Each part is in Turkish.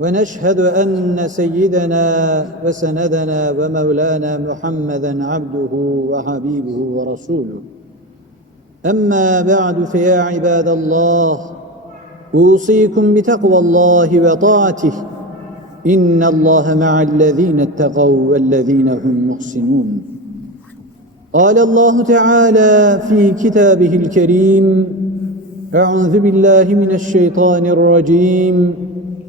ونشهد أن سيدنا وسندنا ومولانا محمدا عبده وحبيبه ورسوله. أما بعد فيا عباد الله أوصيكم بتقوى الله وطاعته. إن الله مع الذين اتقوا والذين هم محسنون. قال الله تعالى في كتابه الكريم أعوذ بالله من الشيطان الرجيم.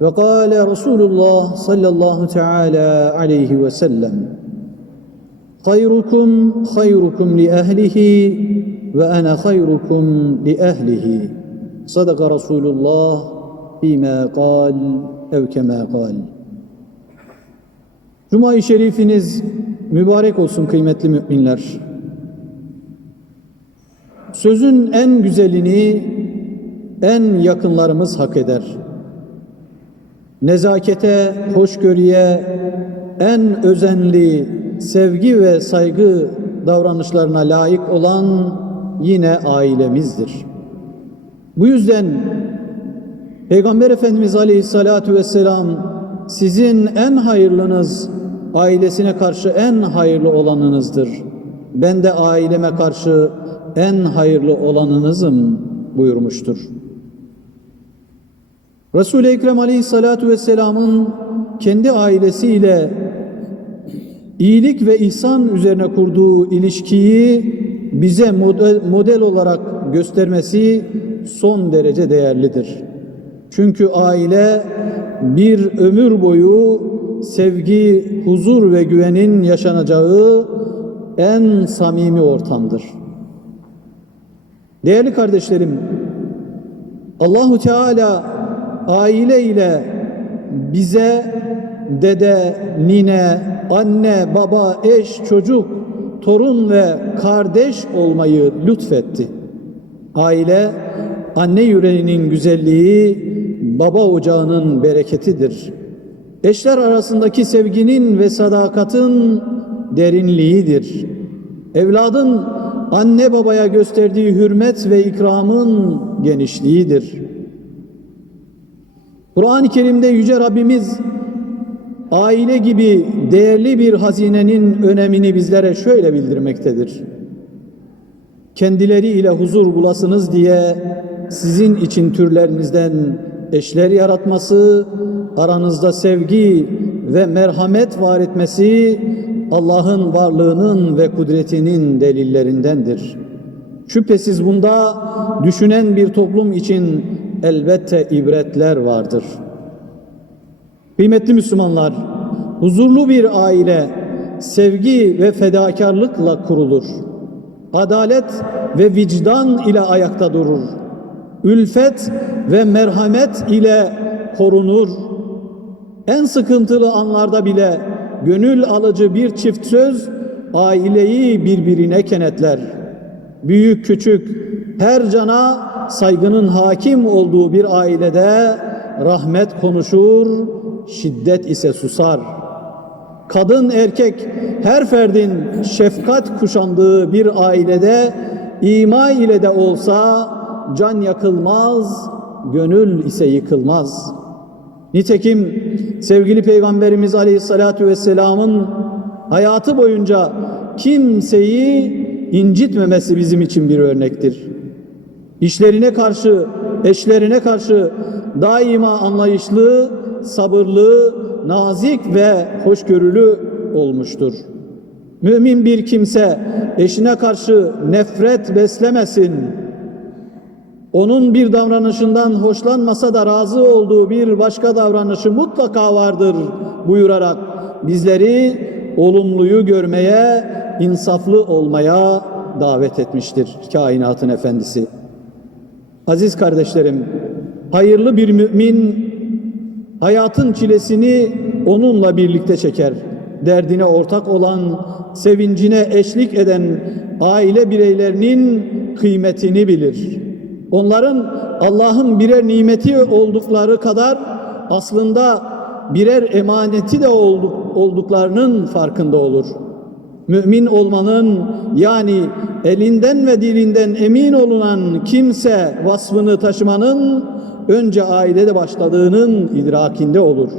وقال رسول الله صلى الله تعالى عليه وسلم خيركم خيركم لاهله وانا خيركم لاهله صدق رسول الله فيما قال او كما قال Cuma-i Şerifiniz mübarek olsun kıymetli müminler. Sözün en güzelini en yakınlarımız hak eder Nezakete, hoşgörüye, en özenli sevgi ve saygı davranışlarına layık olan yine ailemizdir. Bu yüzden Peygamber Efendimiz Aleyhisselatü Vesselam sizin en hayırlınız ailesine karşı en hayırlı olanınızdır. Ben de aileme karşı en hayırlı olanınızım buyurmuştur. Resul-i Ekrem Aleyhisselatü Vesselam'ın kendi ailesiyle iyilik ve ihsan üzerine kurduğu ilişkiyi bize model, model olarak göstermesi son derece değerlidir. Çünkü aile bir ömür boyu sevgi, huzur ve güvenin yaşanacağı en samimi ortamdır. Değerli kardeşlerim, Allahu Teala aile ile bize dede, nine, anne, baba, eş, çocuk, torun ve kardeş olmayı lütfetti. Aile anne yüreğinin güzelliği, baba ocağının bereketidir. Eşler arasındaki sevginin ve sadakatın derinliğidir. Evladın anne babaya gösterdiği hürmet ve ikramın genişliğidir. Kur'an-ı Kerim'de Yüce Rabbimiz aile gibi değerli bir hazinenin önemini bizlere şöyle bildirmektedir. Kendileriyle huzur bulasınız diye sizin için türlerinizden eşler yaratması, aranızda sevgi ve merhamet var etmesi Allah'ın varlığının ve kudretinin delillerindendir. Şüphesiz bunda düşünen bir toplum için elbette ibretler vardır. Kıymetli Müslümanlar, huzurlu bir aile sevgi ve fedakarlıkla kurulur. Adalet ve vicdan ile ayakta durur. Ülfet ve merhamet ile korunur. En sıkıntılı anlarda bile gönül alıcı bir çift söz aileyi birbirine kenetler. Büyük küçük her cana saygının hakim olduğu bir ailede rahmet konuşur, şiddet ise susar. Kadın erkek her ferdin şefkat kuşandığı bir ailede ima ile de olsa can yakılmaz, gönül ise yıkılmaz. Nitekim sevgili Peygamberimiz Aleyhisselatü Vesselam'ın hayatı boyunca kimseyi incitmemesi bizim için bir örnektir. İşlerine karşı, eşlerine karşı daima anlayışlı, sabırlı, nazik ve hoşgörülü olmuştur. Mümin bir kimse eşine karşı nefret beslemesin. Onun bir davranışından hoşlanmasa da razı olduğu bir başka davranışı mutlaka vardır buyurarak bizleri olumluyu görmeye, insaflı olmaya davet etmiştir kainatın efendisi. Aziz kardeşlerim, hayırlı bir mümin hayatın çilesini onunla birlikte çeker. Derdine ortak olan, sevincine eşlik eden aile bireylerinin kıymetini bilir. Onların Allah'ın birer nimeti oldukları kadar aslında birer emaneti de olduk, olduklarının farkında olur. Mümin olmanın yani elinden ve dilinden emin olunan kimse vasfını taşımanın önce ailede başladığının idrakinde olur.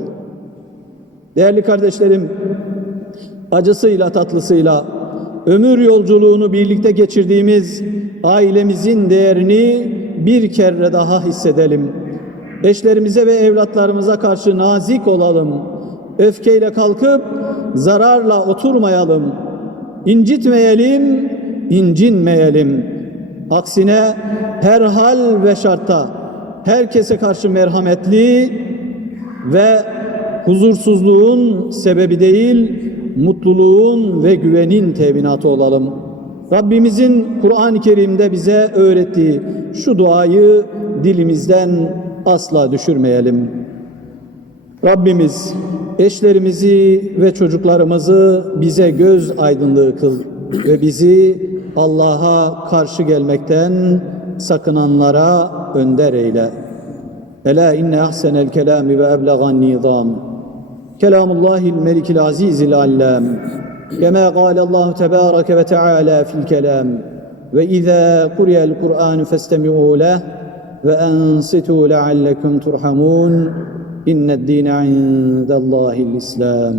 Değerli kardeşlerim, acısıyla tatlısıyla ömür yolculuğunu birlikte geçirdiğimiz ailemizin değerini bir kere daha hissedelim. Eşlerimize ve evlatlarımıza karşı nazik olalım. Öfkeyle kalkıp zararla oturmayalım. İncitmeyelim, incinmeyelim. Aksine her hal ve şartta herkese karşı merhametli ve huzursuzluğun sebebi değil, mutluluğun ve güvenin teminatı olalım. Rabbimizin Kur'an-ı Kerim'de bize öğrettiği şu duayı dilimizden asla düşürmeyelim. Rabbimiz eşlerimizi ve çocuklarımızı bize göz aydınlığı kıl ve bizi Allah'a karşı gelmekten sakınanlara önder eyle. Ela inne ahsenel kelami ve eblegan nizam. Kelamullahil melikil azizil allam. Kema قال الله تبارك وتعالى في الكلام وإذا قرئ القرآن فاستمعوا له وأنصتوا لعلكم ترحمون إن الدين عند الله الإسلام